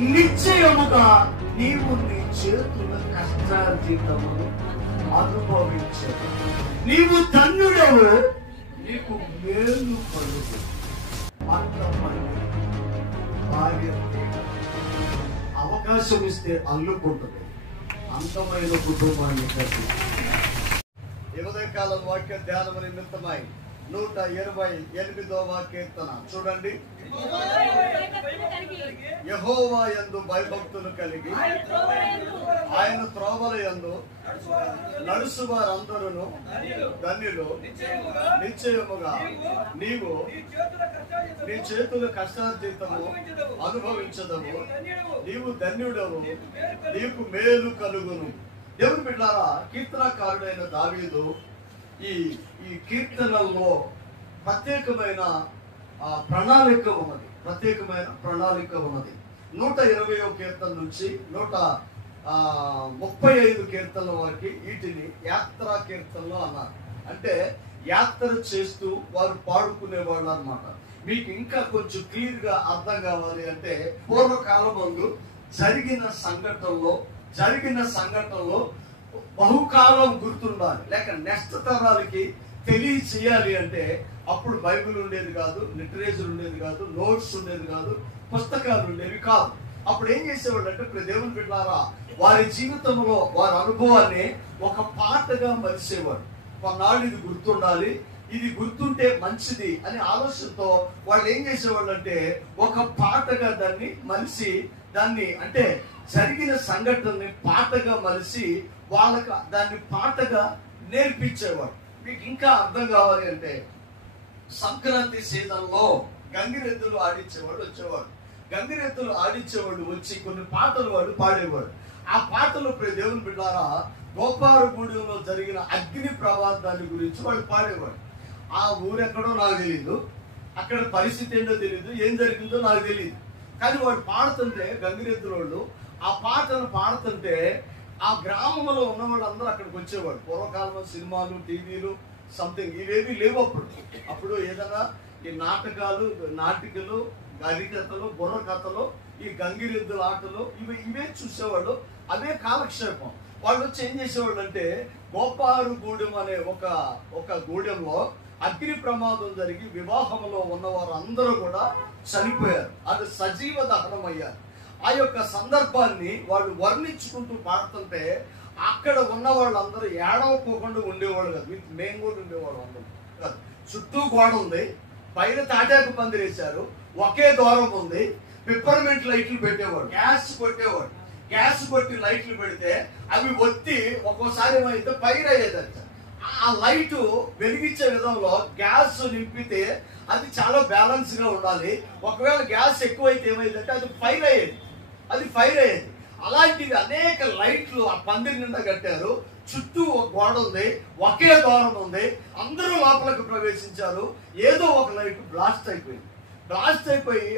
నిశ్చయముగా నీవు నీ చేతుల కష్టార్జితము అనుభవించు. నీవు ధన్యుడవు, నీకు మేలు కలుగు. అంతమంది భార్య అవకాశం ఇస్తే అల్లుకుంటుంది. అందమైన కుటుంబాన్ని కట్టి ఉదయకాలం వాక్య ధ్యానం నిమిత్తమై 128వ కీర్తన చూడండి. యెహోవా యందు భయభక్తులు కలిగి ఆయన త్రోవల యందు నడుసు వారందరూ ధన్యులు. నిశ్చయముగా నీవు నీ చేతుల కష్టార్జితము అనుభవించదము. నీవు ధన్యుడవు, నీకు మేలు కలుగును. దేవుని బిడ్డలారా, కీర్తనకారుడైన దావీదు ఈ కీర్తనల్లో ప్రత్యేకమైన ప్రణాళిక ఉన్నది. 120వ కీర్తన నుంచి 135 కీర్తనల వరకు వీటిని యాత్రా కీర్తనలు అన్నారు. అంటే యాత్ర చేస్తూ వారు పాడుకునేవాళ్ళు అన్నమాట. మీకు ఇంకా కొంచెం క్లియర్ గా అర్థం కావాలి అంటే, పూర్వకాలం ముందు జరిగిన సంఘటనలో బహుకాలం గుర్తుండాలి, లేక నెక్స్ట్ తరాలకి తెలియచేయాలి అంటే అప్పుడు బైబిల్ ఉండేది కాదు, లిటరేచర్ ఉండేది కాదు, నోట్స్ ఉండేది కాదు, పుస్తకాలు ఉండేవి కాదు. అప్పుడు ఏం చేసేవాళ్ళు అంటే, ఇప్పుడు దేవుని బిడ్డలారా, వారి జీవితంలో వారి అనుభవాన్ని ఒక పాటగా మలిసేవాడు. కొన్నాళ్ళు ఇది గుర్తుండాలి, ఇది గుర్తుంటే మంచిది అనే ఆలోచనతో వాళ్ళు ఏం చేసేవాళ్ళు అంటే, ఒక పాటగా దాన్ని మలిసి, దాన్ని అంటే జరిగిన సంఘటనని పాటగా మలిసి వాళ్ళకి దాన్ని పాటగా నేర్పించేవాడు. మీకు ఇంకా అర్థం కావాలి అంటే, సంక్రాంతి సీజన్లో గంగిరెద్దులు ఆడించేవాడు వచ్చేవాడు. గంగిరెద్దులు ఆడించేవాడు వచ్చి కొన్ని పాటలు వాడు పాడేవాడు. ఆ పాటలు దేవుని బిడ్డారా, గోపాలగూడెంలో జరిగిన అగ్ని ప్రమాదాన్ని గురించి వాళ్ళు పాడేవాడు. ఆ ఊరెక్కడో నాకు తెలియదు, అక్కడ పరిస్థితి ఏంటో తెలియదు, ఏం జరిగిందో నాకు తెలియదు. కానీ వాడు పాడుతుంటే, గంగిరెద్దుల వాళ్ళు ఆ పాటను పాడుతుంటే ఆ గ్రామంలో ఉన్న వాళ్ళందరూ అక్కడికి వచ్చేవాడు. పూర్వకాలంలో సినిమాలు, టీవీలు సంథింగ్ ఇవేవి లేవు. అప్పుడు ఏదైనా ఈ నాటికలు, హరికథలు, బుర్రకథలు, ఈ గంగిరెద్దుల ఆటలు ఇవే చూసేవాళ్ళు. అవే కాలక్షేపం. వాళ్ళు వచ్చి ఏం చేసేవాళ్ళు అంటే, గోపాలగూడెం అనే ఒక గూడెంలో అగ్ని ప్రమాదం జరిగి వివాహంలో ఉన్నవారు అందరూ కూడా చనిపోయారు. అది సజీవ దహనం అయ్యారు. ఆ యొక్క సందర్భాన్ని వాళ్ళు వర్ణించుకుంటూ పాడుతుంటే అక్కడ ఉన్న వాళ్ళందరూ ఏడవపోకుండా ఉండేవాళ్ళు కాదు. మేము కూడా ఉండేవాడు అందరూ కాదు. చుట్టూ గోడ ఉంది, పైన తాటాకు పందిరేశారు, ఒకే దూరం ఉంది, పిప్పర్మెంట్ లైట్లు పెట్టేవాడు, గ్యాస్ కొట్టి లైట్లు పెడితే అవి ఒత్తి ఒక్కోసారి ఏమైతే ఫైర్ అయ్యేదంట. ఆ లైటు వెలిగించే విధంలో గ్యాస్ నింపితే అది చాలా బ్యాలెన్స్ గా ఉండాలి. ఒకవేళ గ్యాస్ ఎక్కువైతే ఏమైందంటే అది ఫైర్ అయ్యేది. అలాంటివి అనేక లైట్లు ఆ పందిరి నిండా కట్టారు. చుట్టూ ఒక గోడ ఉంది, ఒకే ద్వారం ఉంది, అందరూ లోపలికి ప్రవేశించారు. ఏదో ఒక లైట్ బ్లాస్ట్ అయిపోయి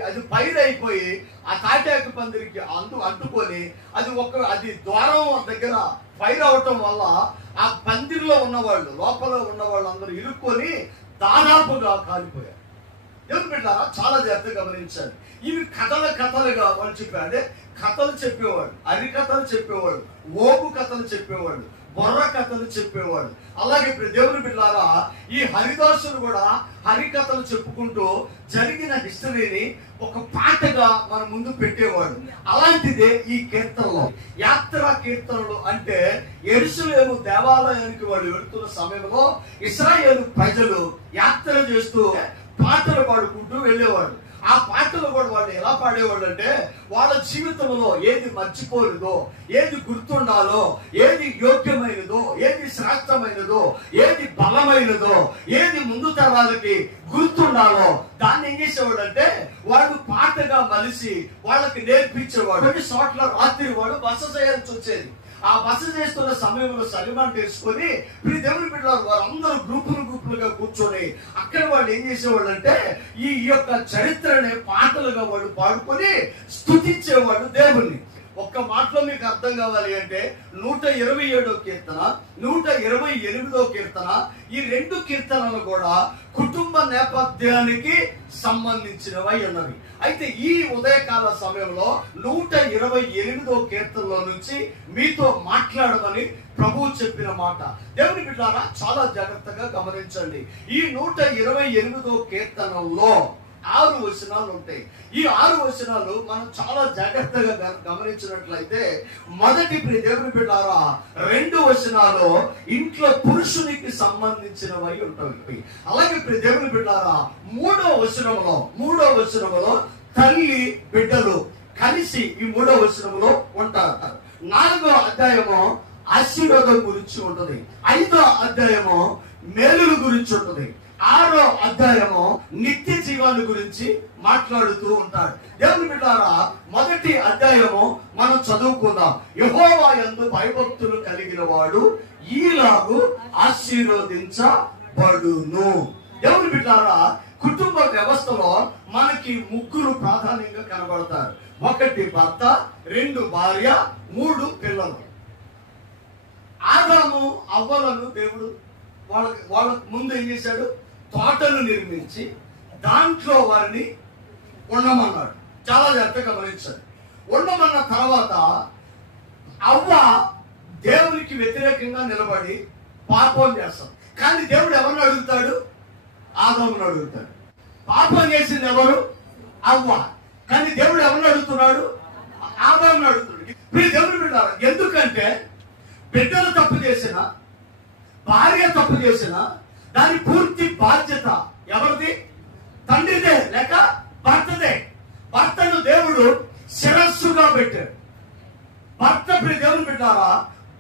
అది ఫైర్ అయిపోయి ఆ తాటాకు పందిరికి అంటుకొని అది ద్వారం దగ్గర ఫైర్ అవటం వల్ల ఆ పందిరిలో ఉన్నవాళ్ళు, లోపల ఉన్న వాళ్ళు అందరూ ఇరుక్కొని దాదాపుగా కాలిపోయారు. దేవుని బిడ్డలారా, చాలా జాగ్రత్తగా గమనించాలి. ఇవి కథలుగా వాళ్ళు చెప్పారు. అంటే కథలు చెప్పేవాడు, హరికథలు చెప్పేవాడు, ఓపు కథలు చెప్పేవాడు, బొర్ర కథలు చెప్పేవాడు. అలాగే దేవుని బిడ్డలారా, ఈ హరిదాసులు కూడా హరికథలు చెప్పుకుంటూ జరిగిన హిస్టరీని ఒక పాటగా మన ముందు పెట్టేవాడు. అలాంటిదే ఈ కీర్తనలో. యాత్రా కీర్తనలు అంటే యెరూషలేము దేవాలయానికి వాళ్ళు వెళుతున్న సమయంలో ఇశ్రాయేలు ప్రజలు యాత్ర చేస్తూ పాటలు పాడుకుంటూ వెళ్ళేవాడు. ఆ పాటలు కూడా వాళ్ళు ఎలా పాడేవాళ్ళు అంటే, వాళ్ళ జీవితంలో ఏది మర్చిపోలేదో, ఏది గుర్తుండాలో, ఏది యోగ్యమైనదో, ఏది శ్రేష్టమైనదో, ఏది బలమైనదో, ఏది ముందు తరాలకి గుర్తుండాలో దాన్ని ఏం చేసేవాడు అంటే వాడు పాటగా మలిసి వాళ్ళకి నేర్పించేవాడు. కొన్ని చోట్ల రాత్రి వాడు బస చేయాల్సి వచ్చేది. ఆ బస చేస్తున్న సమయంలో సలిమాన్ తెలుసుకొని దేవుని బిడ్డలు వారందరూ గ్రూపులుగా కూర్చొని అక్కడ వాళ్ళు ఏం చేసేవాళ్ళు అంటే ఈ యొక్క చరిత్రనే పాటలుగా వాళ్ళు పాడుకొని స్తుతించేవాడు దేవుణ్ణి. ఒక ఒక్క మాటలో మీకు అర్థం కావాలి అంటే 127వ కీర్తన, 128వ కీర్తన, ఈ 2 కీర్తనలు కూడా కుటుంబ నేపథ్యానికి సంబంధించినవై ఉన్నవి. అయితే ఈ ఉదయకాల సమయంలో 128వ కీర్తనలో నుంచి మీతో మాట్లాడమని ప్రభువు చెప్పిన మాట. దేవుని బిడ్డలారా, చాలా జాగ్రత్తగా గమనించండి. ఈ 128వ కీర్తనలో 6 వచనాలు ఉంటాయి. ఈ 6 వచనాలు మనం చాలా జాగ్రత్తగా గమనించినట్లయితే, మొదటి దేవుని బిడ్డలారా 2 వచనాలు ఇంట్లో పురుషునికి సంబంధించినవై ఉంటాయి. అలాగే దేవుని బిడ్డలారా 3వ వచనంలో తల్లి బిడ్డలు కలిసి ఈ 3వ వచనంలో ఉంటారు. 4వ అధ్యాయము ఆశీర్వాదం గురించి ఉంటుంది. 5వ అధ్యాయము మేలుల గురించి ఉంటుంది. 6వ అధ్యాయము నిత్య జీవాన్ని గురించి మాట్లాడుతూ ఉంటాడు. దేవుని బిడ్డలారా, మొదటి అధ్యాయము మనం చదువుకుందాం. యెహోవా యందు భయభక్తులు కలిగిన వాడు ఈలాగు ఆశీర్వదించబడును. దేవుని బిడ్డలారా, కుటుంబ వ్యవస్థలో మనకి 3 ప్రాధాన్యంగా కనబడతారు. 1 భర్త, 2 భార్య, 3 పిల్లలు. ఆదాము అవ్వలను దేవుడు వాళ్ళకు ముందు ఏం చేశాడు? తోటను నిర్మించి దాంట్లో వారిని ఉండమన్నాడు. చాలా జాగ్రత్తగా గమనించాడు. ఉండమన్న తర్వాత అవ్వ దేవునికి వ్యతిరేకంగా నిలబడి పాపం చేస్తాడు. కానీ దేవుడు ఎవరిని అడుగుతాడు? ఆదామును అడుగుతాడు. పాపం చేసింది ఎవరు? అవ్వ. కానీ దేవుడు ఎవరిని అడుగుతున్నాడు? ఆదామును అడుగుతున్నాడు. మీరు దేవుడు బిడ్డారు. ఎందుకంటే బిడ్డలు తప్పు చేసిన, భార్య తప్పు చేసిన, దాని పూర్తి బాధ్యత ఎవరిది? తండ్రిదే లేక భర్తదే. భర్తను దేవుడు శిరస్సుగా పెట్టాడు. భర్త దేవుని బిడ్డారా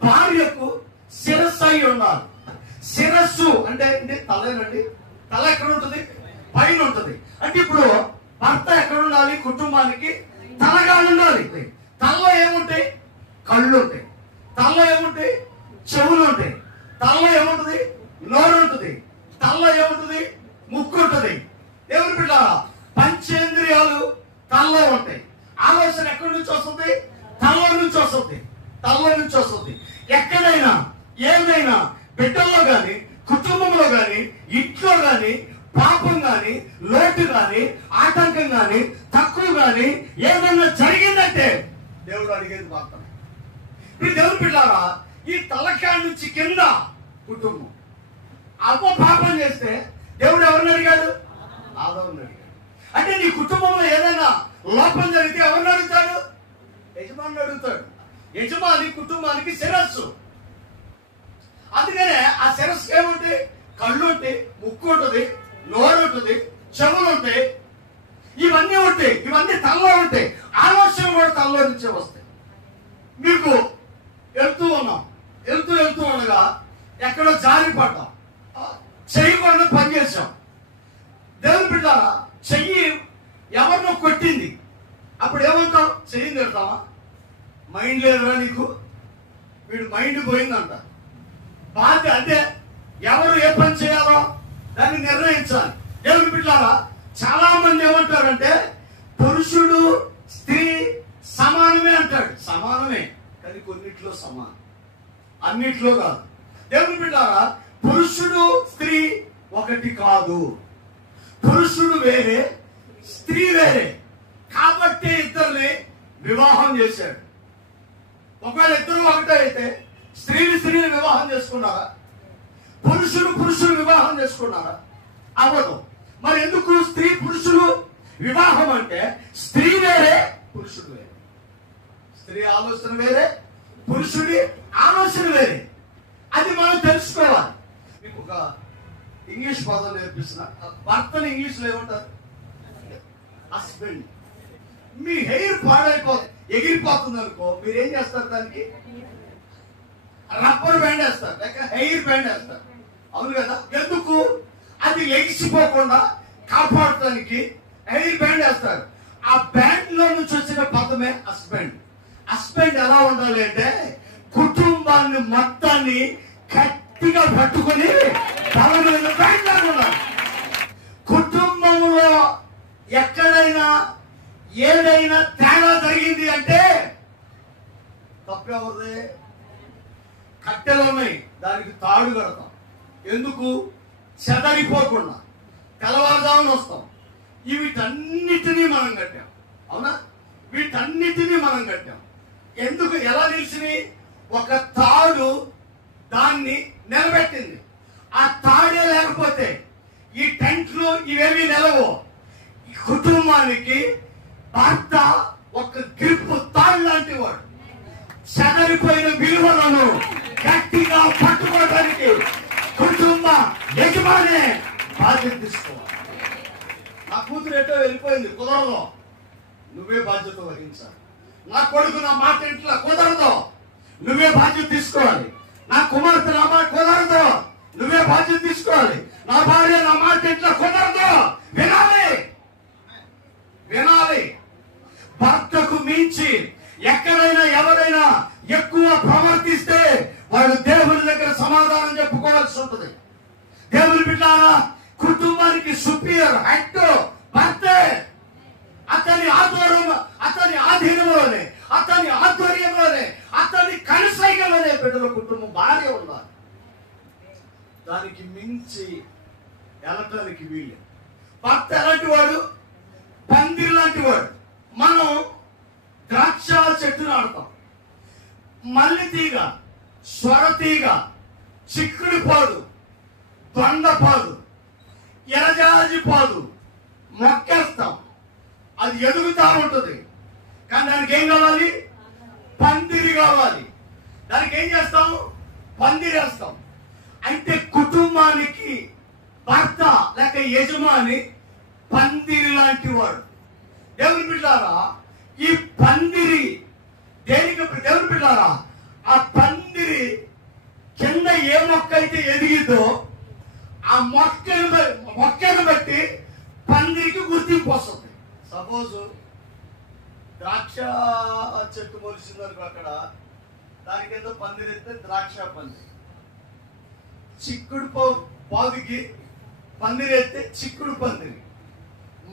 భార్యకు శిరస్సు అయి ఉండాలి. శిరస్సు అంటే తలేనండి. తల ఎక్కడ ఉంటుంది? పైన ఉంటుంది. అంటే ఇప్పుడు భర్త ఎక్కడ ఉండాలి? కుటుంబానికి తలగా ఉండాలి. తలలో ఏముంటాయి? కళ్ళు ఉంటాయి. తలలో ఏముంటాయి? చెవులు ఉంటాయి. తలలో ఏముంటుంది? నోరు ఉంటుంది. తలలో ఏముంటుంది? ముక్కు ఉంటుంది. దేవుని బిడ్డలారా, పంచేంద్రియాలు తలలో ఉంటాయి. ఆలోచన ఎక్కడి నుంచి వస్తుంది? తలలో నుంచి వస్తుంది. ఎక్కడైనా ఏదైనా బిడ్డల్లో గాని, కుటుంబంలో గాని, ఇంట్లో గాని పాపం గాని, లోటు గాని, ఆటంకం గాని, తక్కువ గాని ఏదన్నా జరిగిందంటే దేవుడు అడిగేది మాత్రమే. ఇప్పుడు దేవుని బిడ్డలారా, ఈ తలకాయ నుంచి కింద కుటుంబం. అవ్వ పాపం చేస్తే దేవుడు ఎవరిని అడిగాడు? ఆదాముని అడిగాడు. అంటే నీ కుటుంబంలో ఏదైనా లోపం జరిగితే ఎవరిని అడుగుతాడు? యజమాని అడుగుతాడు. యజమాని కుటుంబానికి శిరస్సు. అందుకనే ఆ శిరస్సు ఏముంటాయి? కళ్ళు ఉంటాయి, ముక్కు ఉంటుంది, నోరు ఉంటుంది, చెవులు ఉంటాయి. ఇవన్నీ ఉంటాయి. ఇవన్నీ తలలో ఉంటాయి. ఆలోచన కూడా తలలో నుంచే వస్తాయి. మీకు వెళ్తూ ఉండగా ఎక్కడో జారి పడ్డాం, చెయ్యకుండా పనిచేసాం. దేవుని బిడ్డ చెయ్యి ఎవరినో కొట్టింది. అప్పుడు ఏమంటావు? చెయ్యి తిడతావా? మైండ్ లేదురా నీకు? వీడు మైండ్ పోయిందంట. బాధ్యత అంటే ఎవరు ఏ పని చేయాలో దాన్ని నిర్ణయించాలి. దేవుని బిడ్డలారా, చాలా మంది ఏమంటారంటే పురుషుడు స్త్రీ సమానమే అంటాడు. సమానమే, కానీ కొన్నిట్లో సమానం, అన్నిట్లో కాదు. దేవుని బిడ్డలారా, పురుషుడు స్త్రీ ఒకటి కాదు. పురుషుడు వేరే, స్త్రీ వేరే. కాబట్టి ఇద్దరిని వివాహం చేశాడు. ఒకవేళ ఇద్దరు ఒకటే అయితే స్త్రీని వివాహం చేసుకున్నారా? పురుషుడు వివాహం చేసుకున్నారా? అవ్వదు. మరి ఎందుకు స్త్రీ పురుషులు వివాహం అంటే స్త్రీ వేరే, పురుషుడు వేరే. స్త్రీ ఆలోచన వేరే, పురుషుడి ఆలోచన వేరే. అది మనం తెలుసుకోవాలి. మీకు ఒక ఇంగ్లీష్ పదం నేర్పిస్తున్నా. భర్తని ఇంగ్లీష్ లో ఏమంటారు? హస్బెండ్. మీ హెయిర్ ఎగిరిపోతుంది అనుకో, మీరేం చేస్తారు? దానికి రబ్బర్ బ్యాండ్ వేస్తారు, లేక హెయిర్ బ్యాండ్ వేస్తారు. అవును కదా? ఎందుకు? అది లెగిసిపోకుండా కాపాడటానికి హెయిర్ బ్యాండ్ వేస్తారు. ఆ బ్యాండ్ లో నుంచి వచ్చిన పదమే హస్బెండ్. హస్బెండ్ ఎలా ఉండాలి అంటే కుటుంబాన్ని మొత్తాన్ని గట్టిగా పట్టుకుని తల మీద బ్యాండ్ లాగా ఉండాలి. కుటుంబంలో ఎక్కడైనా ఏదైనా తేడా జరిగింది అంటే తప్పు ఎవరిదే? కట్టెలు ఉన్నాయి, దానికి తాడు కడతాం. ఎందుకు? చెదరిపోకుండా. తెల్లవారుజామున వస్తాం. వీటన్నిటినీ మనం కట్టాం. అవునా? వీటన్నిటినీ మనం కట్టాం. ఎందుకు? ఎలా నిలిచినాయి? ఒక తాడు దాన్ని నిలబెట్టింది. ఆ తాడే లేకపోతే ఈ టెంట్లు ఇవేమీ నిలవు. ఈ కుటుంబానికి భర్త ఒక గ్రిప్ తాడు లాంటి వాడు. చెదరిపోయిన విలువలను గట్టిగా పట్టుకోవడానికి కుటుంబ యజమానే బాధ్యత తీసుకోవాలి. నా కూతురు ఎటో వెళ్ళిపోయింది, కుదరదు, నువ్వే బాధ్యత వహించాలి. నా కొడుకు నా మాట ఇంట్లో కుదరదు, నువ్వే బాధ్యత తీసుకోవాలి. నా కుమార్తె నా మాట కుదరదు, నువ్వే బాధ్యత తీసుకోవాలి. నా భార్య నా మాట ఇంట్లో కుదరదు, వినాలి వినాలి. భర్తకు మించి ఎక్కడైనా ఎవరైనా ఎక్కువ ప్రవర్తిస్తే వాడు దేవుని దగ్గర సమాధానం చెప్పుకోవాల్సి ఉంటుంది. దేవుని బిడ్డారా, కుటుంబానికి సుపీరియర్ హెడ్ భర్తే. అతని ఆధీనంలోనే, అతని ఆధ్వర్యంలోనే, అతని కనుసైగలోనే బిడ్డల కుటుంబం భార్య ఉండాలి. దానికి మించి వెళ్ళటానికి వీలు. భర్త ఎలాంటి వాడు? పందిరి లాంటి వాడు. మనం ద్రాక్ష చెట్టు నాడతాం. మల్లి తీగ, స్వరతీగ, చిక్కుడు పాదు, దొండపాదు, ఎరజాజి పాదు మొక్కేస్తాం. అది ఎదుగుతా ఉంటుంది. కానీ దానికి ఏం కావాలి? పందిరి కావాలి. దానికి ఏం చేస్తాం? పందిరేస్తాం. అంటే కుటుంబానికి భర్త లేక యజమాని పందిరి లాంటి వాడు. దేవుని బిడ్డారా, ఈ పందిరి దేనికి? దేవుని బిడ్డారా, ఆ పందిరి కింద ఏ మొక్క అయితే ఎదిగిద్దో ఆ మొక్కను బట్టి పందిరికి గుర్తింపు వస్తుంది. సపోజ్ ద్రాక్ష చెట్టు మొలిసిందనుకో, అక్కడ దానికి ఏదో పందిరి ఎత్తే ద్రాక్ష పందిరి. చిక్కుడు పాదుకి పందిరి ఎత్తే చిక్కుడు పందిరి,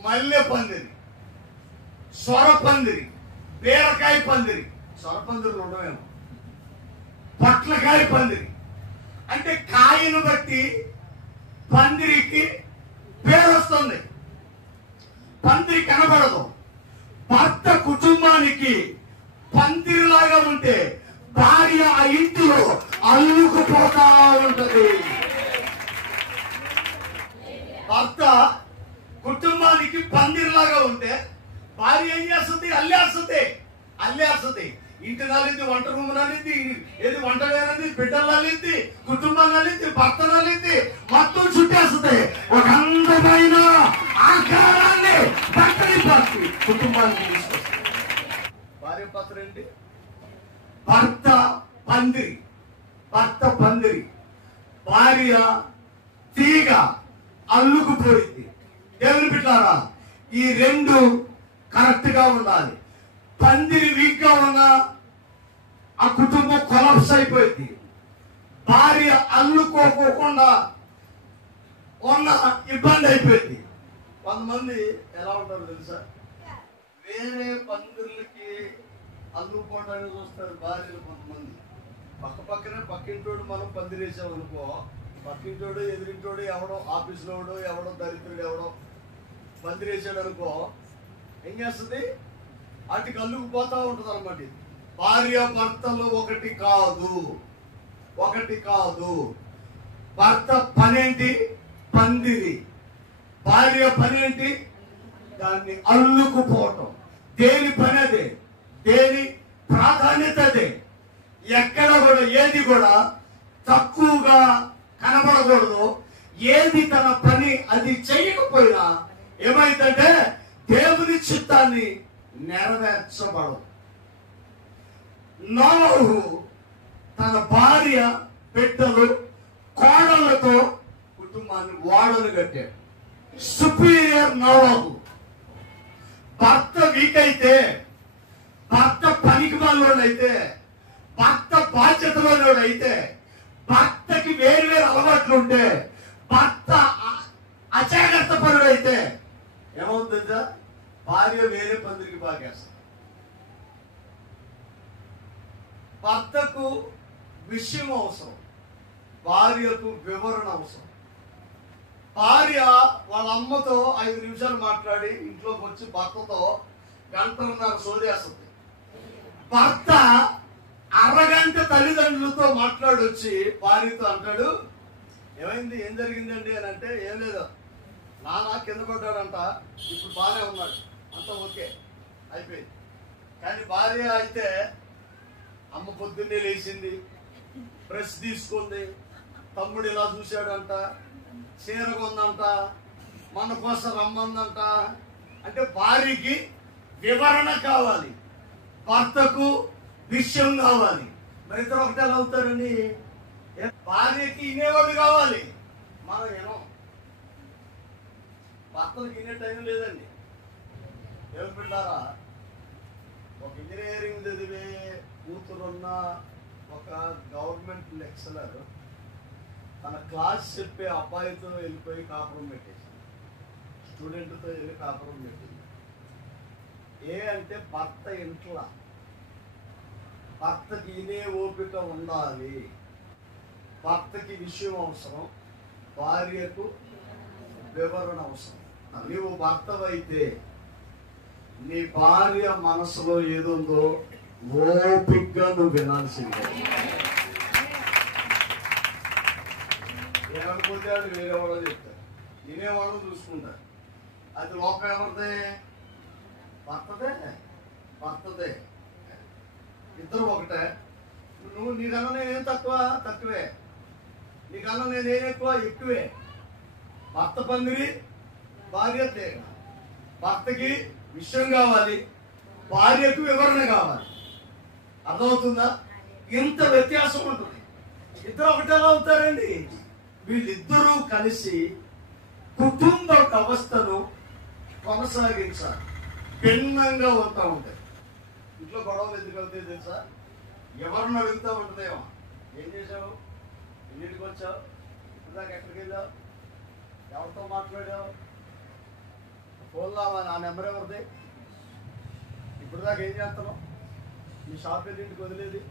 మల్లె పందిరి, సొర పందిరి, బీరకాయ పందిరి. సొర పందిరులు ఉండవేమో. పొట్లకాయ పందిరి. అంటే కాయను బట్టి పందిరికి పేరు వస్తుంది. పందిరి కనబడదు. భర్త కుటుంబానికి పందిరిలాగా ఉంటే భార్య ఆ ఇంటిలో అల్లుకుపోతా ఉంటది. భర్త కుటుంబానికి పందిరిలాగా ఉంటే భార్య ఏం చేస్తుంది? అల్లేస్తుంది. ఇంటి నలింది, వంట రూమ్ నలింది, ఏది వంట వేరంది, బిడ్డలు నలింది, కుటుంబం నలింది, భర్త నలింది, మొత్తం చుట్టేస్తుంది. ఒక అందమైన ఆకారాన్ని భర్తని పార్టీ కుటుంబానికి తీసుకొస్తుంది. భార్య పాత్ర ఏంటి? భర్త పందిరి, భార్య తీగ అల్లుకుపోయింది. దేవుని బిడ్డారా, ఈ రెండు కరెక్ట్ గా ఉండాలి. పందిరి వీక్ గా ఉన్నా ఆ కుటుంబం కొలాప్స్ అయిపోయింది. భార్య అల్లుకోకుండా ఉన్న ఇబ్బంది అయిపోయింది. కొంతమంది ఎలా ఉంటారు తెలుసా? వేరే పందిర్లకి అల్లుకోవడానికి చూస్తారు భార్యలు. కొంతమంది పక్కనే పక్కింటోడు మనం పందిరేసాం అనుకో, పక్కింటోడు ఎదురింటోడు ఎవడో ఆఫీసులో ఎవడో దరిద్రుడు ఎవడో పందిరేసాడు అనుకో, ఏం చేస్తుంది? వాటికి అల్లుకుపోతా ఉంటుంది అన్నమాట. భార్య భర్తలు ఒకటి కాదు. భర్త పనేంటి? పందిరి. భార్య పనేంటి? దాన్ని అల్లుకుపోవటం. దేని పని అదే, దేని ప్రాధాన్యత అదే. ఎక్కడ కూడా ఏది కూడా తక్కువగా కనబడకూడదు. ఏది తన పని అది చేయకపోయినా ఏమైందంటే దేవుని చిత్తాన్ని నెరవేర్చబడదు. నోవహు తన భార్య, బిడ్డలు, కోడళ్లతో కుటుంబాన్ని వాడలు కట్టాడు. సుపీరియర్ నోవహు. భర్త వీక్ అయితే, భర్త పనికి మనలోనైతే, భర్త బాధ్యతలోనైతే, భర్తకి వేరు అలవాట్లు ఉంటే, భర్త అజాగ్రత్త పరుడైతే ఏమవుతుందా? భార్య వేరే పందిరికి బాగేస్తుంది. భర్తకు విషయం అవసరం, భార్యకు వివరణ అవసరం. భార్య వాళ్ళ అమ్మతో 5 నిమిషాలు మాట్లాడి ఇంట్లోకి వచ్చి భర్తతో గంటన్నర సోదేస్తుంది. భర్త అరగంట తల్లిదండ్రులతో మాట్లాడొచ్చి భార్యతో అంటాడు, ఏమైంది, ఏం జరిగిందండి అని అంటే, ఏం లేదు, నాన్న కింద పడ్డాడంట, ఇప్పుడు బాగానే ఉన్నాడు, అంతా ఓకే, అయిపోయింది. కానీ భార్య అయితే అమ్మ పొద్దున్నే లేచింది, బ్రష్ తీసుకుంది, తమ్ముడు ఇలా చూశాడంట, చీర కొందంట, మన కోసం రమ్మందంట. అంటే భార్యకి వివరణ కావాలి, భర్తకు విషయం కావాలి. మరి ఇద్దరు ఒకటే ఎలా అవుతారండి? భార్యకి వినేవాడు కావాలి, మనం వినం. భర్తలకు వినే టైం లేదండి. ఏం బిడ్డారా, ఒక ఇంజనీరింగ్ చదివే కూతురున్న ఒక గవర్నమెంట్ లెక్చరర్ తన క్లాస్ చెప్పే అబ్బాయితో వెళ్ళిపోయి కాపురం పెట్టేసింది, స్టూడెంట్తో వెళ్ళి కాపురం పెట్టింది. అంటే భర్త ఇంట్లో, భర్తకి ఇనే ఓపిక ఉండాలి, భర్తకి విషయం అవసరం, భార్యకు వివరణ అవసరం. నీవు భర్తవైతే నీ భార్య మనసులో ఏదుందో ఓపికగా నువ్వు వినాల్సిందే. ఏమనుకుంటే అది వేరే వాళ్ళు చెప్తారు, వినేవాళ్ళు చూసుకుంటారు. అది లోపం ఎవరిదే? భర్తదే. ఇద్దరు ఒకటే. నువ్వు నీకన్నా నేనేం తక్కువే, నీకన్నా నేనేం ఎక్కువే. భర్త పందిరి, భార్య తేగ. భర్తకి విషయం కావాలి, భార్యకు వివరణ కావాలి. అర్థమవుతుందా? ఇంత వ్యత్యాసం ఉంటుంది. ఇద్దరు ఒకటేలా అవుతారండి? వీళ్ళిద్దరూ కలిసి కుటుంబ వ్యవస్థను కొనసాగించాలి. భిన్నంగా అవుతూ ఉంటాయి. ఇంట్లో గొడవలు ఎందుకు అవుతాయి తెలుసా? ఎవరిని అడుగుతూ ఉంటుందేమో, ఏం చేసావు, ఎన్నింటికి వచ్చావు, ఇప్పుడు దాకా ఎక్కడికి వెళ్ళావు, ఎవరితో మాట్లాడావు, ఫోన్లో నా నెంబర్ ఎవరిది, ఇప్పుడు దాకా ఏం చేస్తున్నావు, మీ షాప్ ఎన్నింటికి వదిలేది,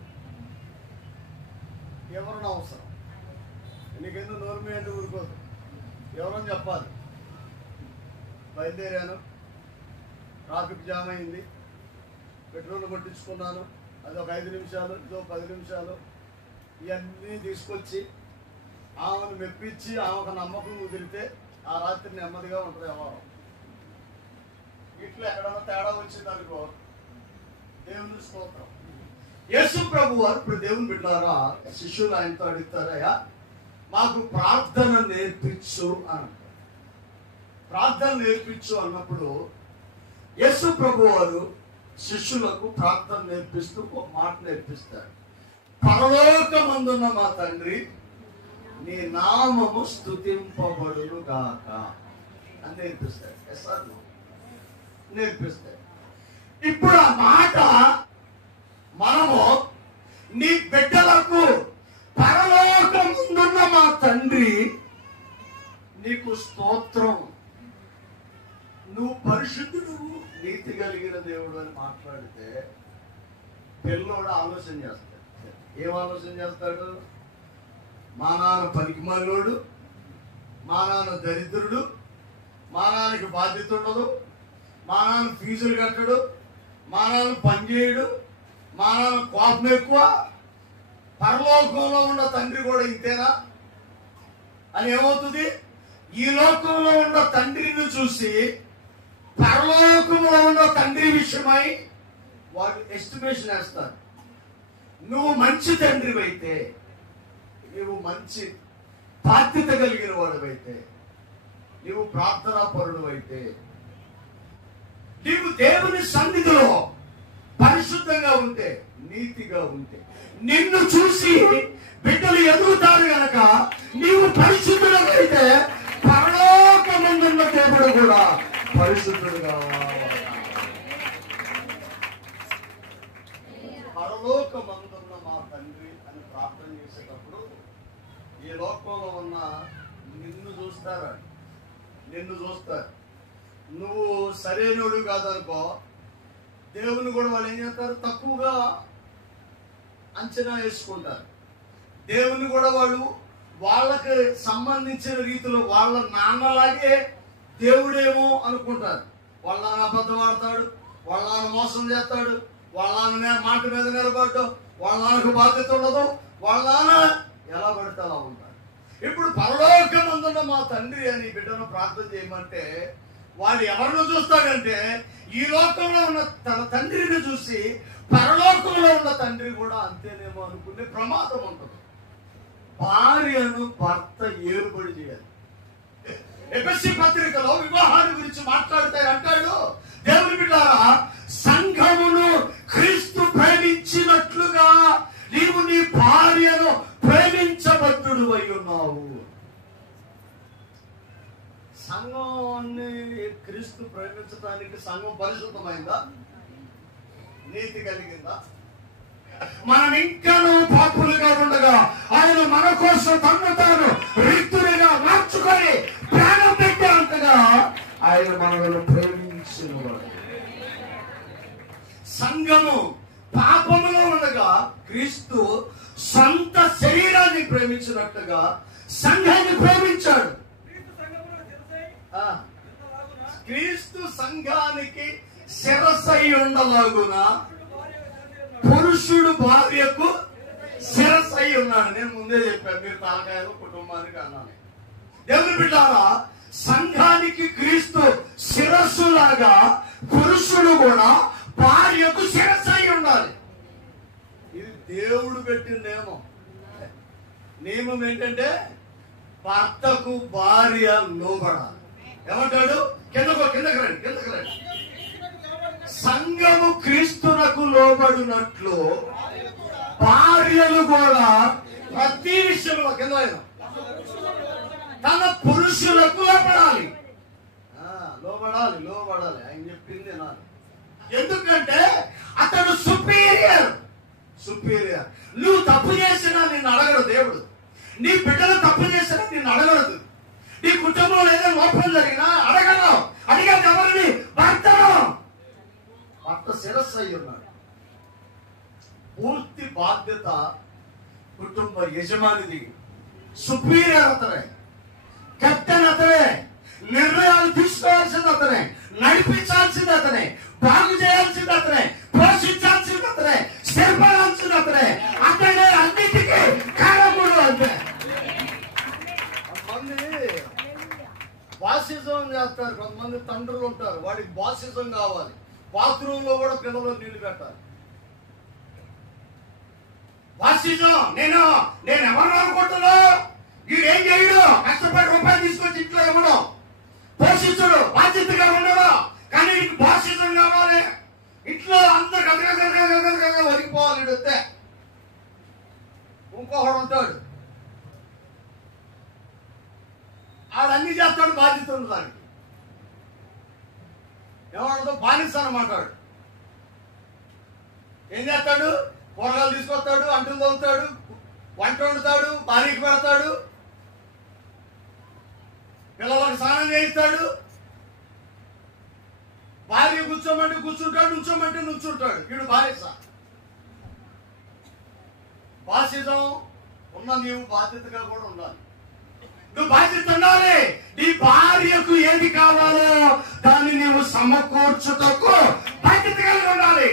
ఎవరన్నా అవసరం. నీకెందుకు నోరు మీ అంటే ఊరుకోదు, ఎవరని చెప్పాలి. బయలుదేరాను, ట్రాఫిక్ జామ్ అయింది, పెట్రోల్ కొట్టించుకున్నాను, అది ఒక 5 నిమిషాలు, ఇదో 10 నిమిషాలు, ఇవన్నీ తీసుకొచ్చి ఆమెను మెప్పించి ఆమెకు నమ్మకం కుదిరితే ఆ రాత్రి నెమ్మదిగా ఉంటుంది వ్యవహారం. ఇట్లా ఎక్కడన్నా తేడా వచ్చింది అనుకో, దేవుని స్తోత్రం. యేసు ప్రభు వారు ఇప్పుడు దేవుని బిడ్డలారా శిష్యులు ఆయనతో అడుగుతారయ్యా, మాకు ప్రార్థన నేర్పించు అని అంటారు. ప్రార్థన నేర్పించు అన్నప్పుడు యేసు ప్రభు వారు శిష్యులకు ప్రార్థన నేర్పిస్తూ ఒక మాట నేర్పిస్తారు. పరలోకమందున్న మా తండ్రి, నీ నామము స్తుతింపబడును గాక అని నేర్పిస్తాడు. నేర్పిస్తాడు. ఇప్పుడు ఆ మాట మనము నీ బిడ్డలకు, పరలోకమందున్న మా తండ్రి నీకు స్తోత్రం, నువ్వు పరిశుద్ధుడు, నీతి కలిగిన దేవుడు అని మాట్లాడితే పిల్లోడు ఆలోచన చేస్తాడు. ఏం ఆలోచన చేస్తాడు? మా నాన్న పనికిమాలోడు, మా నాన్న దరిద్రుడు, మా నాన్నకి బాధ్యత ఉండదు, మా నాన్న ఫీజులు కట్టడు, మా నాన్న పనిచేయడు, మా నాన్న కోపం ఎక్కువ, పరలోకంలో ఉన్న తండ్రి కూడా ఇంతేనా అని ఏమవుతుంది? ఈ లోకంలో ఉన్న తండ్రిని చూసి పరలోకంలో ఉన్న తండ్రి విషయమై వాళ్ళు ఎస్టిమేషన్ వేస్తారు. నువ్వు మంచి తండ్రివైతే, నువ్వు మంచి బాధ్యత కలిగిన వాడివైతే, నువ్వు ప్రార్థనా పరుడు అయితే, నీవు దేవుని సన్నిధిలో పరిశుద్ధంగా ఉంటే, నీతిగా ఉంటే, నిన్ను చూసి బిడ్డలు ఎదుగుతారు గనక నీవు పరిశుద్ధుడైతే పరలోకమందున్న దేవుడు కూడా పరిశుద్ధుడు కావాలి. పరలోకమందున్న మా తండ్రి అని ప్రార్థన చేసేటప్పుడు ఈ లోకంలో ఉన్న నిన్ను చూస్తారు. నువ్వు సరైనడు కాదనుకో, దేవుని కూడా వాళ్ళు ఏం చేస్తారు? తక్కువగా అంచనా వేసుకుంటారు. దేవుని కూడా వాళ్ళు వాళ్ళకి సంబంధించిన రీతిలో వాళ్ళ నాన్నలాగే దేవుడేమో అనుకుంటారు. వాళ్ళ నాన్న అబద్ధం ఆడతాడు, వాళ్ళ నాన్న మోసం చేస్తాడు, వాళ్ళ నాన్న మాట మీద నిలబడ్డు, వాళ్ళ నాన్నకు బాధ్యత ఉండదు, వాళ్ళ నాన్న ఎలా పడితే అలా ఉంటారు. ఇప్పుడు పరలోకమందున్న మా తండ్రి అని బిడ్డను ప్రార్థన చేయమంటే వాడు ఎవరిని చూస్తాడంటే ఈ లోకంలో ఉన్న తన తండ్రిని చూసి పరలోకంలో ఉన్న తండ్రి కూడా అంతేనేమో అనుకునే ప్రమాదం ఉంటుంది. భార్యను భర్త ఏలుబడి చేయాలి. ఎఫెసీ పత్రికలో వివాహాన్ని గురించి మాట్లాడితే అంటాడు, దేవుని బిడ్డారా, సంఘమును క్రీస్తు ప్రేమించినట్లుగా నీవు నీ భార్యను ప్రేమించబద్దుడు అయి ఉన్నావు. సంఘాన్ని క్రీస్తు ప్రేమించడానికి సంఘం పరిశుద్ధమైందా, నీతి కలిగిందా? మనం ఇంకాను పాపులుగా ఉండగా ఆయన మన కోసం తను తాను రిక్తునిగా మార్చుకొని ప్రాణం పెట్టేంతగా ఆయన మనల్ని ప్రేమించినవాడు. సంఘము పాపములో ఉండగా క్రీస్తు సొంత శరీరాన్ని ప్రేమించినట్టుగా సంఘాన్ని ప్రేమించాడు. క్రీస్తు సంఘానికి శిరస్సై ఉండలాగున పురుషుడు భార్యకు శిరస్సై ఉన్నాడు. నేను ముందే చెప్పాను, మీరు తలకాయలు కుటుంబానికి అన్నాను. దేవుని బిడ్డారా, సంఘానికి క్రీస్తు శిరస్సులాగా పురుషుడు కూడా భార్యకు శిరస్సై ఉండాలి. ఇది దేవుడు పెట్టిన నియమం. నియమం ఏంటంటే భర్తకు భార్య లోబడాలి. ఏమంటాడు? కిందకి రండి. సంఘము క్రీస్తునకు లోబడినట్లు భార్యలు కూడా ప్రతి విషయంలో కింద తన పురుషులకు లోబడాలి. లోబడాలి ఆయన చెప్పింది నాది. ఎందుకంటే అతడు సుపీరియర్. నువ్వు తప్పు చేసినా నిన్ను అడగడు దేవుడు. నీ బిడ్డలు తప్పు చేసినా నిన్ను అడగదు. నీ కుటుంబంలో ఏదైనా లోపం జరిగినా అడగను. అడిగేది ఎవరిని? భర్తను. భర్త శిరస్సు అయి ఉన్నాడు. పూర్తి బాధ్యత కుటుంబ యజమానిది. సుపీరియర్ అతనే, కెప్టెన్ అతనే, నిర్ణయాలు తీసుకోవాల్సింది అతనే, నడిపించాల్సింది అతనే, బాగు చేయాల్సింది అతనే, పోషించాల్సింది అతనే, స్థిరపడాల్సింది అతనే. అతనే అన్నిటికీ కారకుడు. అంతే. కొంతమంది బాసిజం చేస్తారు, కొంతమంది తండ్రులు ఉంటారు, వాడికి బాసిజం కావాలి. బాత్రూమ్ లో కూడా పిల్లలు నీళ్లు పెట్టాలి. బాసిజం. నేను ఎవరు అనుకుంటున్నా? వీడేం చేయడు? కష్టపడి రూపాయలు తీసుకొచ్చి ఇంట్లో ఇవ్వడం, పోషించడు, బాధ్యతగా ఉండడు. కానీ నీకు బాసిజం కావాలి. ఇంట్లో అందరు గదగదగదగదగ వరిగిపోవాలి. వీడు వస్తే ఇంకొకడు ఉంటాడు, ఆడన్నీ చేస్తాడు, బాధ్యత ఉంది దానికి. ఏమన్నా బానిస అన్నమాట. ఏం చేస్తాడు? కూరగాయలు తీసుకొస్తాడు, అంటులు తవ్వుతాడు, వంట వండుతాడు, భార్యకి పెడతాడు, పిల్లలకు స్నానం చేయిస్తాడు, భార్య కూర్చోమంటే కూర్చుంటాడు, నుంచోమంటే నుంచుంటాడు. వీడు బానిస. బాసిజం ఉన్న నీవు బాధ్యతగా కూడా ఉండాలి. నువ్వు బాధ్యత ఉండాలి. నీ భార్యకు ఏది కావాలో దాన్ని నీవు సమకూర్చుటకు బాధ్యత కలిగి ఉండాలి.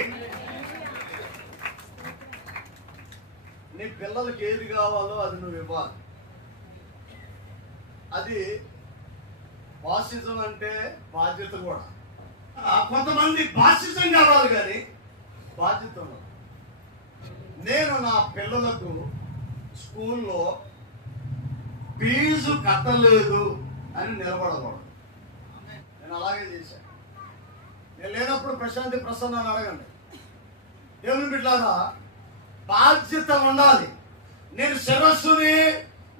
నీ పిల్లలకి ఏది కావాలో అది నువ్వు ఇవ్వాలి. అది బాసిజం అంటే బాధ్యత కూడా. కొంతమంది బాసిజం కావాలి కానీ బాధ్యత ఉండదు. నేను నా పిల్లలకు స్కూల్లో ఫీజు కట్టలేదు అని నిలబడకూడదు. నేను అలాగే చేశాను. నేను లేనప్పుడు ప్రశాంతి ప్రసన్నాన్ని అడగండి. దేవుని బిడ్డలారా, బాధ్యత ఉండాలి. నేను శిరస్సుని,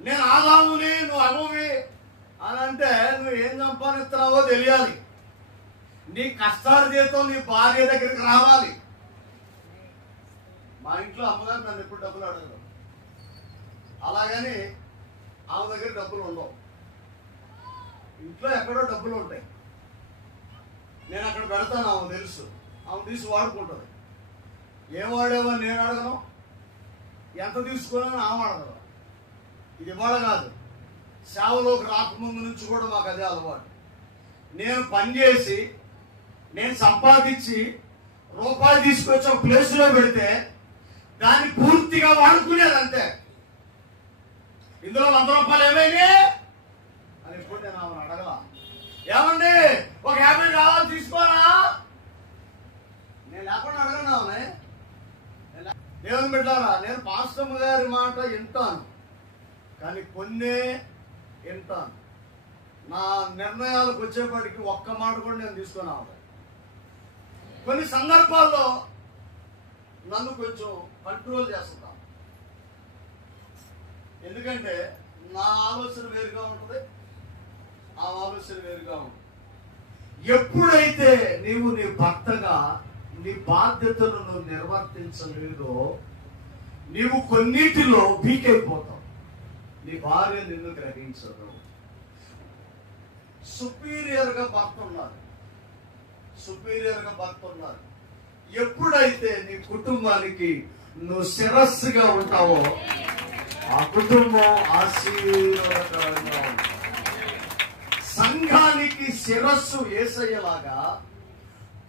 నేను ఆదాముని, నువ్వు అమ్మవి అని అంటే నువ్వు ఏం సంపాదిస్తున్నావో తెలియాలి. నీ కష్టాల జీతం నీ భార్య దగ్గరికి రావాలి. మా ఇంట్లో అమ్మగారు నన్ను ఎప్పుడు డబ్బులు అడగదు. అలాగని ఆమె దగ్గర డబ్బులు ఉండవు. ఇంట్లో ఎక్కడో డబ్బులు ఉంటాయి, నేను అక్కడ పెడతాను. ఆమె తెలుసు, ఆమె తీసి వాడుకుంటుంది. ఏం వాడేవని నేను అడగను, ఎంత తీసుకున్నా ఆమె అడగదు. ఇది ఇవాళ కాదు, సేవలోకి రాకముందు నుంచి కూడా మాకు అదే అలవాటు. నేను పనిచేసి నేను సంపాదించి రూపాయలు తీసుకొచ్చి ఒక ప్లేస్లో పెడితే దాన్ని పూర్తిగా వాడుకునేది అంతే. ఇందులో 100 రూపాయలు ఏమైనా అని ఇప్పుడు నేను ఆమెను అడగల. ఏమండి ఒక 50 కావాలి తీసుకోరా, నేను లేకుండా అడగను ఆమె. దేవుని బిడ్డారా, నేను పాస్టమ్ గారి మాట వింటాను, కానీ కొన్నే వింటాను. నా నిర్ణయాలకు వచ్చేప్పటికి ఒక్క మాట కూడా నేను తీసుకున్నాను. కొన్ని సందర్భాల్లో నన్ను కొంచెం కంట్రోల్ చేస్తున్నాను. ఎందుకంటే నా ఆలోచన వేరుగా ఉంటుంది, ఆ ఆలోచన వేరుగా ఉంటుంది. ఎప్పుడైతే నీవు నీ భర్తగా నీ బాధ్యతను నువ్వు నిర్వర్తించలేదో నీవు కొన్నిటిలో వీక్ అయిపోతావు. నీ భార్య నిన్ను గ్రహించదు. సుపీరియర్గా భర్త ఉన్నారు, సుపీరియర్గా భర్త ఉన్నారు. ఎప్పుడైతే నీ కుటుంబానికి నువ్వు శిరస్సుగా ఉంటావో ఆ కుటుంబం ఆశీర్వాదకరంగా ఉంటుంది. సంఘానికి శిరస్సు యేసయ్యలాగా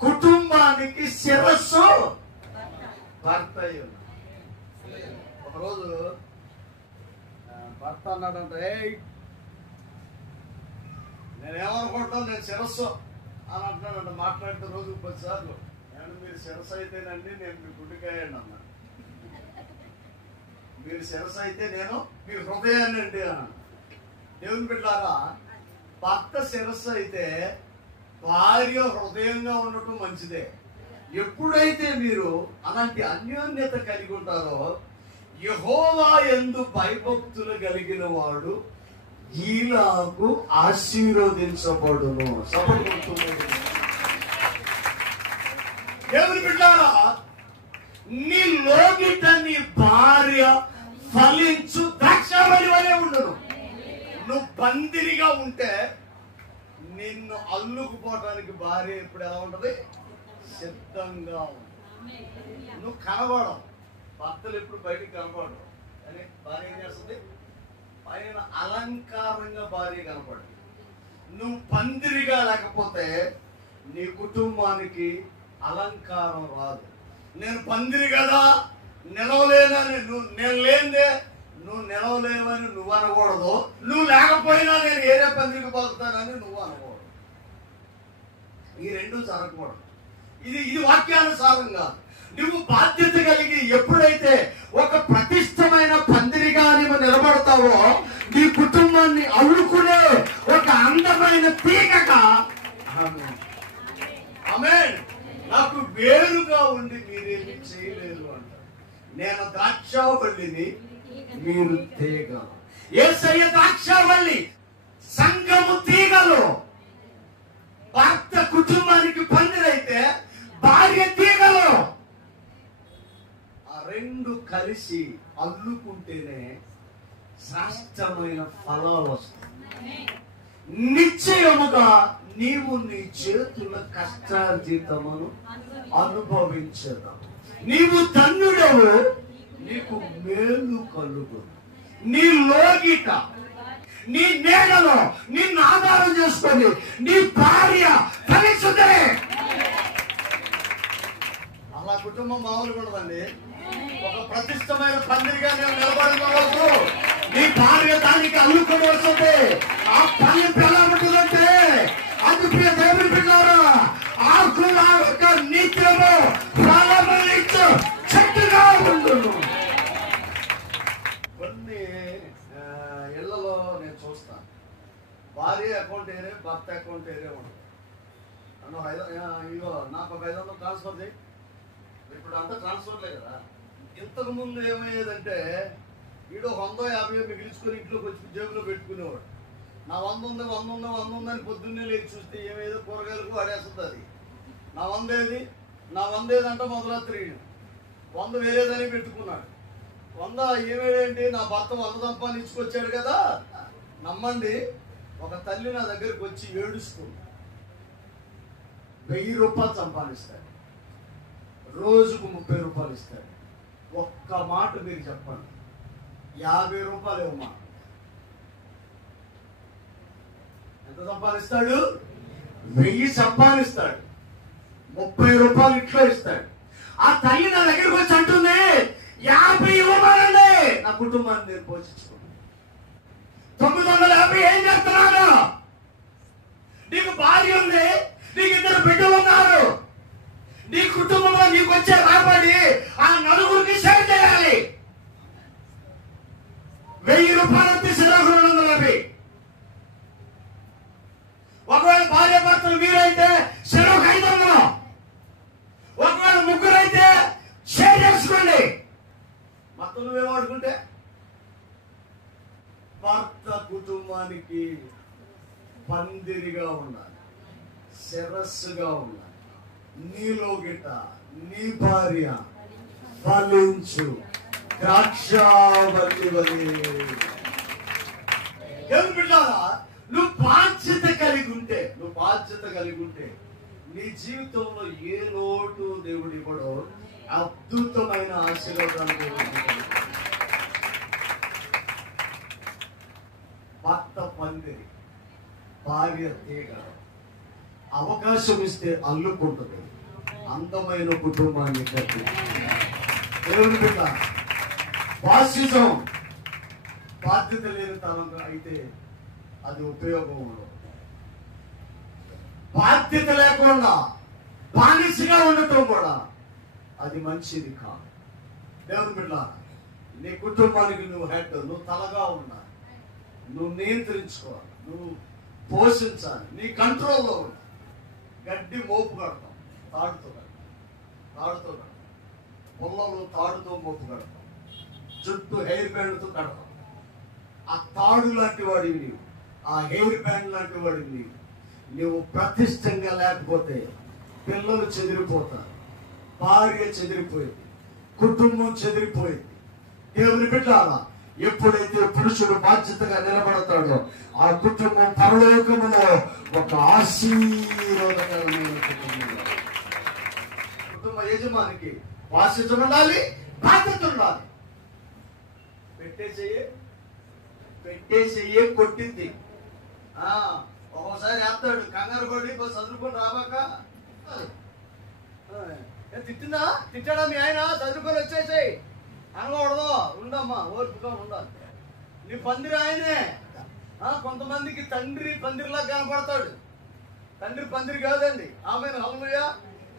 కుటుంబానికి శిరస్సు భర్త. ఒకరోజు భర్త అన్నాడంటే, నేనేమనుకుంటాను, నేను శిరస్సు అని అంటున్నాడంట. మాట్లాడితే రోజుకు 10 సార్లు, నేను మీరు శిరస్సు అయితేనండి నేను మీ గుండెకాయండి అన్నాను. మీరు శిరస్సు అయితే నేను మీ హృదయాన్ని అండి అన్నాను. దేవుని బిడ్డలారా, భర్త శిరస్సు అయితే భార్య హృదయంగా ఉండటం మంచిదే. ఎప్పుడైతే మీరు అలాంటి అన్యోన్యత కలిగి ఉంటారో యెహోవా యందు భయభక్తులు కలిగిన వాడు ఈలాగు ఆశీర్వదించబడును. దేవుని బిడ్డలారా, నీ లోగిట నీ భార్య ఫలించు ద్రాక్షావళి వలె ఉండును. నువ్వు పందిరిగా ఉంటే నిన్ను అల్లుకుపోవటానికి భార్య ఇప్పుడు ఎలా ఉంటది? సిద్ధంగా ఉంటుంది. నువ్వు కనబడవు, భర్తలు ఎప్పుడు బయటికి కనబడవు, కానీ భార్య ఏం చేస్తుంది? పైన అలంకారంగా భార్య కనపడదు. నువ్వు పందిరిగా లేకపోతే నీ కుటుంబానికి అలంకారం రాదు. నేను పందిరి కదా, నిలవలేనని నేను లేదే నువ్వు నిలవలేవని నువ్వు అనకూడదు. నువ్వు లేకపోయినా నేను ఏరే పందిరికి పోతానని నువ్వు అనకూడదు. ఈ రెండు జరగకూడదు. ఇది వాక్యానుసారంగా నువ్వు బాధ్యత కలిగి ఎప్పుడైతే ఒక ప్రతిష్టమైన పందిరిగా నువ్వు నిలబడతావో నీ కుటుంబాన్ని అల్లుకునే ఒక అందమైన తీగగా ఆమేన్. నాకు వేరుగా ఉండి మీరేమి చేయలేరు అంటారు. నేను ద్రాక్షావల్లిని, మీరు తీగ. యేసయ్య ద్రాక్షావల్లి, సంఘము తీగలు. భర్త కుటుంబానికి పందిరైతే భార్య తీగలు. ఆ రెండు కలిసి అల్లుకుంటేనే శ్రేష్టమైన ఫలాలు వస్తాయి. నిశ్చయముగా నీవు నీ చేతుల కష్టార్జితమును అనుభవించదు. నీవు ధన్యుడవు, నీకు మేలు కలుగు. నీ లోగిట నీ నేలలో నిన్ను ఆధారం చేసుకొని నీ భార్య ఫలించుదే. అలా కుటుంబం మామూలుగా ఉండదండి. ఒక ప్రతిష్టమైన పందిరిగా నేను నిలబడిన వరకు నీ భార్య దానికి అల్లుకొని వస్తుంది. ఆ పని ఎలా ఉంటుందంటే అది ప్రియ దేవుని బిడ్డలారా, ఆకుల నిత్యము ఫలములిచ్చు చెట్టుగా ఉండును. కొన్ని ఇళ్లలో నేను చూస్తాను, భార్య అకౌంట్ ఏరే, భర్త అకౌంట్ ఏరే ఉండదు. ఇగో నాకు ఒక 500 ట్రాన్స్ఫర్ చేయి. ఇప్పుడు అంతా ట్రాన్స్ఫర్లే కదా. ఇంతకు ముందు ఏమయ్యేదంటే వీడు 100-50 మిగిలించుకొని ఇంట్లోకి వచ్చి జేబులో పెట్టుకునేవాడు. నా 100 ఉంది అని పొద్దున్నే లేచి చూస్తే ఏమేదో కూరగాయలకు వాడేస్తుంది. అది నా 100 ఏది, నా 100 ఏదంటే మొదలెత్తి 100 వేరేదని పెట్టుకున్నాడు. 100 ఏమేంటి, నా భర్త 100 సంపాదించుకొచ్చాడు కదా. నమ్మండి, ఒక తల్లి నా దగ్గరికి వచ్చి ఏడుస్తుంది. 1000 రూపాయలు సంపాదిస్తాడు, రోజుకు 30 రూపాయలు ఇస్తాడు. ఒక్క మాట మీరు చెప్పండి, 50 రూపాయలు ఇవ్వమా, ఎంత సంపాదిస్తాడు? 1000 సంపాదిస్తాడు. 30 రూపాయలు ఇంట్లో ఇస్తాడు. ఆ తల్లి నా దగ్గరికి వచ్చి అంటుంది, 50 ఇవ్వమనండి, నా కుటుంబాన్ని నేను పోషించుకున్నాను. 950 ఏం చేస్తున్నాను? నీకు భార్య ఉంది, నీకు 2 బిడ్డలు ఉన్నారు, నీ కుటుంబంలో నీకు వచ్చే రాబడి ఆ నలుగురికి షేర్ చేయాలి. 1000 రూపాయలు తీసి 250. ఒకవేళ భార్య భర్తలు మీరైతే చెరువుకు 500. ఒకవేళ ముగ్గురైతే షేర్ చేసుకోండి. మొత్తం నువ్వే వాడుకుంటే భర్త కుటుంబానికి పందిరిగా ఉండాలి, శిరస్సుగా ఉండాలి. నీలో గిట్ట నీ భార్య ఫలించు ద్రాక్షావల్లి వలె. ఎవరు బిడ్డారా, నువ్వు బాధ్యత కలిగి ఉంటే నీ జీవితంలో ఏ లోటు దేవుడు ఇవ్వడో అద్భుతమైన ఆశీర్వాదాలు దేవుడు. భర్త పందిరి, భార్య తీగ. అవకాశం ఇస్తే అల్లుకుంటుంది, అందమైన కుటుంబాన్ని కట్టి. దేవుని బిడ్డ, బాసిజం బాధ్యత లేని తరం అయితే అది ఉపయోగం ఉండదు. బాధ్యత లేకుండా బానిసగా ఉండటం కూడా అది మంచిది కాదు. దేవుని బిడ్డ, నీ కుటుంబానికి నువ్వు హెడ్, నువ్వు తలగా ఉండాలి, నువ్వు నియంత్రించుకోవాలి, నువ్వు పోషించాలి, నీ కంట్రోల్లో ఉండాలి. గడ్డి మోపు కడతాం, తాడుతో కడతాం, పొలంలో తాడుతో మోపు కడతాం, చుట్టూ హెయిర్ బ్యాండ్తో కడతాం. ఆ తాడు లాంటి వాడివి నీవు, ఆ హెయిర్ బ్యాండ్ లాంటి వాడివి నీవు. నువ్వు ప్రతిష్టంగా లేకపోతే పిల్లలు చెదిరిపోతారు, భార్య చెదిరిపోయింది, కుటుంబం చెదిరిపోయింది. దేవుని బిడ్డలారా, ఎప్పుడైతే పురుషుడు బాధ్యతగా నిలబడతాడో ఆ కుటుంబం పరలోకములో ఒక ఆశీర్వాదకరమైన కుటుంబ యజమానికి బాధ్యత ఉండాలి, బాధ్యత ఉండాలి. పెట్టేసేయే కొట్టింది. ఒక్కోసారి వేస్తాడు, కంగారు పడి చదువుకొని రాబాక. తిట్టాడా మీ ఆయన? చదువుకొని వచ్చేసాయి అనకూడదు, ఉండమ్మా, ఓర్పుగా ఉండాలి. నీ పందిరి ఆయనే. కొంతమందికి తండ్రి పందిరిలా కనపడతాడు. తండ్రి పందిరి కాదండి. ఆమె హల్లెలూయా.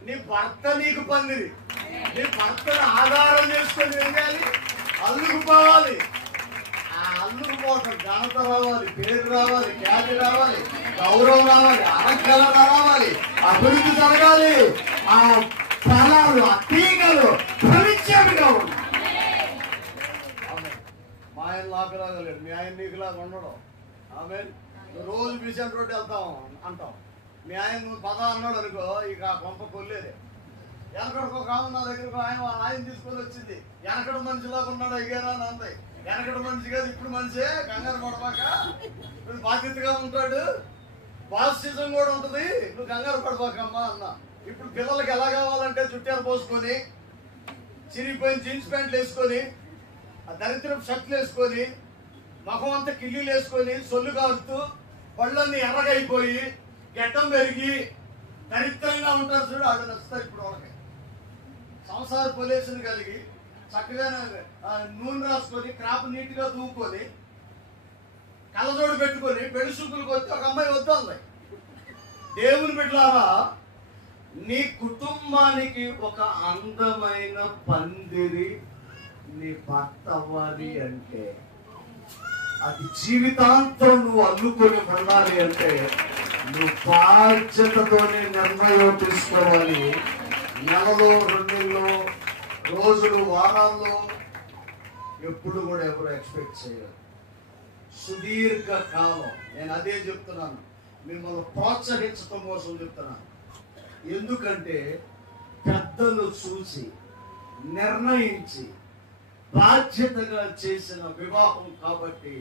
నీ భర్త నీకు పందిరి. నీ భర్తను ఆధారం చేసుకొని ఏం చేయాలి? అల్లుకుపోవాలి. ఆ అల్లుకుపోవటం ఘనత రావాలి, పేరు రావాలి, ఖ్యాతి రావాలి, గౌరవం రావాలి, అలంకరణ రావాలి, అభివృద్ధి జరగాలి. ఆ ఫలాలు, ఆ తీగలు ఫలించేవిగా ఉన్నాయి. మా ఆయన లాగలేడు, మీ ఆయన నీకులాగా ఉండడం. ఆమె రోజు బిజన్ రోడ్డు వెళ్తాం అంటాం. మీ ఆయన నువ్వు పద అన్నాడు అనుకో, ఇక ఆ కొంప కొల్లేదే. వెనకడికి ఒక ఆమె నా దగ్గరకు ఆయన తీసుకొని వచ్చింది. వెనకడ మనిషిలాగా ఉన్నాడు ఇగేనా అని అంతాయి. వెనకడ మనిషి కాదు, ఇప్పుడు మనిషే. కంగారు పడబాక, నువ్వు బాధ్యతగా ఉంటాడు, బాధ్యతం కూడా ఉంటుంది, నువ్వు కంగారు పడబాకమ్మా అన్నా. ఇప్పుడు పిల్లలకి ఎలా కావాలంటే చుట్టాలు పోసుకొని, చిరిగిపోయిన జీన్స్ ప్యాంట్లు వేసుకొని, ఆ దరిద్రపు షర్ట్లు వేసుకొని, ముఖం అంతా కిల్లీలు వేసుకొని, సొల్లు కారుతూ, పళ్ళన్నీ ఎర్రగైపోయి, గడ్డం పెరిగి దరిద్రంగా ఉంటారు చూడు, వాళ్ళు నచ్చుతారు ఇప్పుడు వాళ్ళకి. సంసార పొల్యూషన్ కలిగి చక్కగా నూనె రాసుకొని, క్రాప్ నీట్గా దూకొని, కళ్ళజోడు పెట్టుకొని, పెళ్లి చూపులకు వచ్చి ఒక అమ్మాయి వద్దాంది. దేవుని బిడ్డలారా, నీ కుటుంబానికి ఒక అందమైన పందిరి నీ భర్త అవ్వాలి అంటే, అది జీవితాంతం నువ్వు అల్లుకొని ఉండాలి అంటే, నువ్వు బాధ్యతతోనే నిర్ణయం తీసుకోవాలి. నెలలో, 2 నెలల్లో, రోజులు, వారాల్లో ఎప్పుడు కూడా ఎవరు ఎక్స్పెక్ట్ చేయరు. సుదీర్ఘ కాలం. నేను అదే చెప్తున్నాను, మిమ్మల్ని ప్రోత్సహించడం కోసం చెప్తున్నాను. ఎందుకంటే పెద్దలు చూసి నిర్ణయించి బాధ్యతగా చేసిన వివాహం కాబట్టి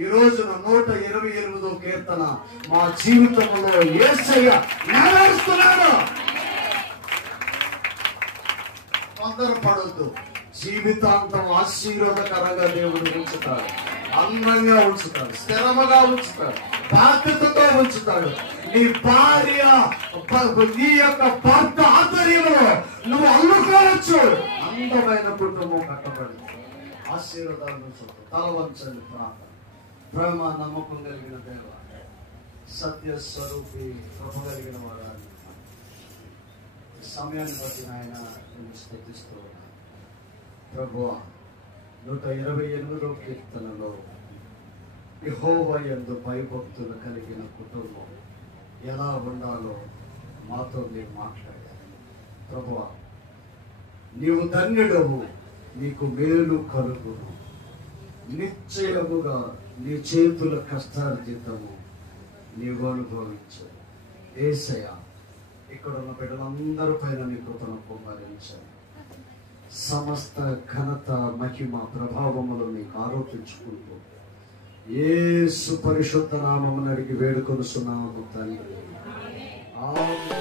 ఈ రోజున 128వ కీర్తన మా జీవితంలో యేసయ్య నెరవేరుస్తున్నాడు. తొందరపడొద్దు. జీవితాంతం ఆశీర్వాదకరంగా దేవుడు ఉంచుతాడు, అందంగా ఉంచుతాడు, స్థిరముగా ఉంచుతాడు, బాధ్యతతో ఉంచుతాడు. నీ భార్య నీ యొక్క భర్త ఆధ్వర్యంలో నువ్వు అల్లుకోవచ్చు. అందమైన కుటుంబం కట్టబడింది, ఆశీర్వాదాలు ఉంచుతాడు. తల వంచండి ప్రార్థన. ప్రేమ నమ్మకం కలిగిన దేవ, సత్య స్వరూపి, కృప కలిగిన వాడాలి. సమయాన్ని బట్టి ఆయన నేను స్తుతిస్తూ ఉన్నాను. ప్రభువా, 128వ కీర్తనలో యెహోవా యందు భయభక్తులు కలిగిన కుటుంబం ఎలా ఉండాలో మాతో మీరు మాట్లాడారు. ప్రభువా, నీవు ధన్యుడవు, నీకు మేలు కలుగును, నిశ్చయముగా నీ చేతుల కష్టార్జితము నీవు అనుభవించు. యేసయ్య, ఇక్కడ ఉన్న బిడ్డలందరి పైన నీ కృపను కుమ్మరించాను. సమస్త ఘనత, మహిమ, ప్రభావములు నీకు ఆరోపించుకుంటూ యేసు పరిశుద్ధ నామమున అడిగి వేడుకొనుచున్నాము తండ్రి. ఆమేన్.